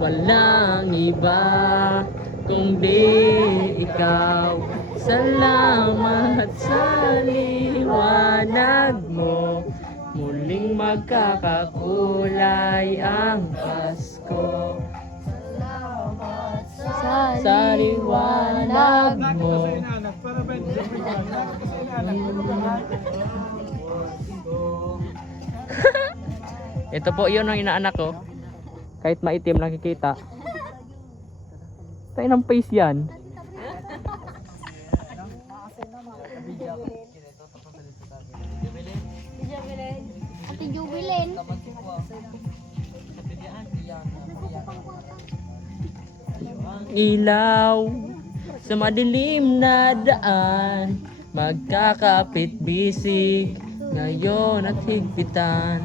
walang iba kundi ikaw. Salamat sa liwanag mo, muling magkakakulay ang Pasko. Sa liwanag mo. Ito po yun ang inaanak ko. Kahit maitim nakikita. Tayo ng face yan. Ate Jubilin. Ilaw sa madilim na daan, magkakapit-bisig ngayon at higpitan.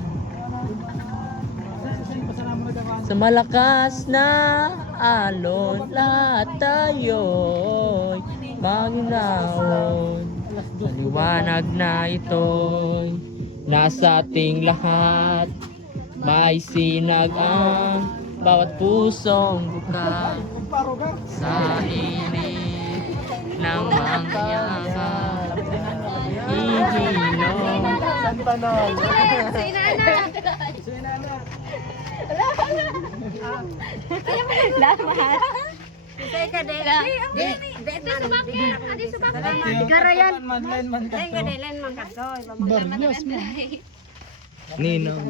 Sa malakas na alon, lahat tayo'y manginahon. Sa liwanag na ito'y nasa ating lahat, may sinag ang bawat pusong buka. Sa init ng mangyayakap, ihilong. Ninong.